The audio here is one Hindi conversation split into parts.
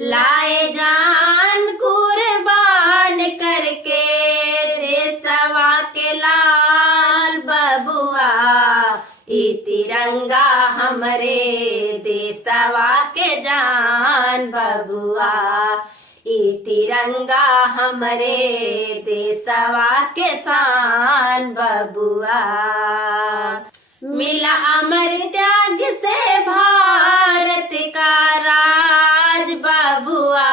लाए जान कुर्बान करके देशवा के लाल बबुआ। ई तिरंगा हमरे देशवा के जान बबुआ। ई तिरंगा हमरे देशवा के शान बबुआ। मिला अमर त्याग से भारत का राज बबुआ।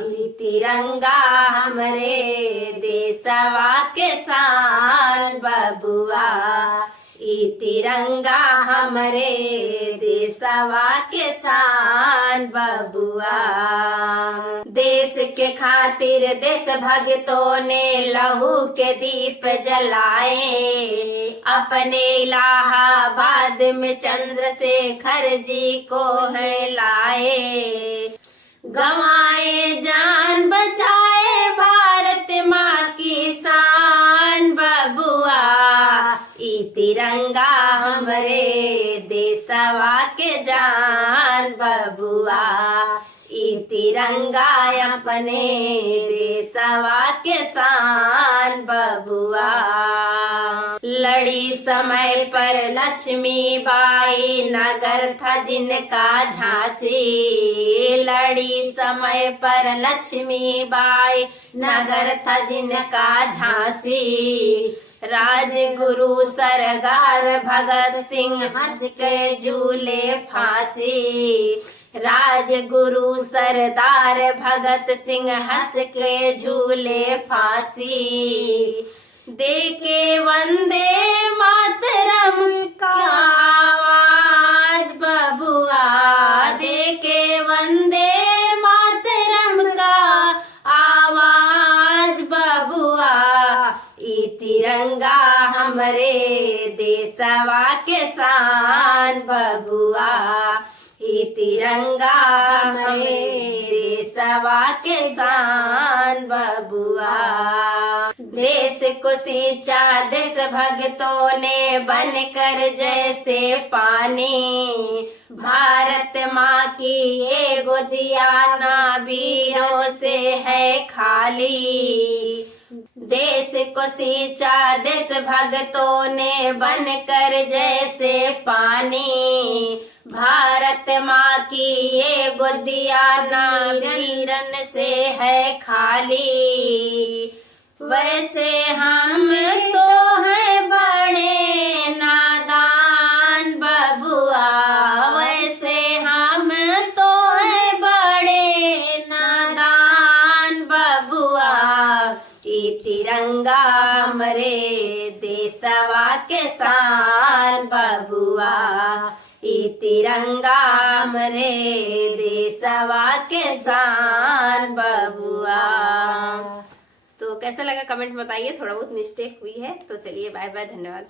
ई तिरंगा हमरे देशवा के शान बबुआ। ई तिरंगा हमरे देशवा के शान बबुआ। देश के खातिर देश भक्तों ने लहू के दीप जलाए। अपने इलाहाबाद में चंद्रशेखर जी को है लाए। गंवाए जान बचाए भारत माँ की शान बबुआ। ई तिरंगा हमरे देशवा के जान बबुआ। ई तिरंगा अपने देशवा के शान बबुआ। लड़ी समय पर लक्ष्मीबाई नगर था जिनका झांसी। लड़ी समय पर लक्ष्मीबाई नगर था जिनका झांसी। राजगुरु सरदार भगत सिंह हंस के झूले फांसी। राजगुरु सरदार भगत सिंह हंस के झूले फांसी। देके वंदे मातरम का आवाज बबुआ। देके वंदे मातरम का आवाज बबुआ। ई तिरंगा हमरे देशवा के शान बबुआ। ई तिरंगा हमरे देशवा के शान बबुआ। देश को सींचा देश भक्तों ने बनकर जैसे पानी। भारत माँ की ये गोदिया ना वीरों से है खाली। देश को सींचा देश भक्तों ने बनकर जैसे पानी। भारत माँ की ये गोदिया ना वीरन से है खाली। वैसे हम तो हैं बड़े नादान बबुआ। वैसे हम तो हैं बड़े नादान बबुआ। ई तिरंगा हमरे देशवा के शान बबुआ। ई तिरंगा हमरे देशवा के शान बबुआ। तो कैसा लगा कमेंट बताइए। थोड़ा बहुत मिस्टेक हुई है तो चलिए बाय बाय, धन्यवाद।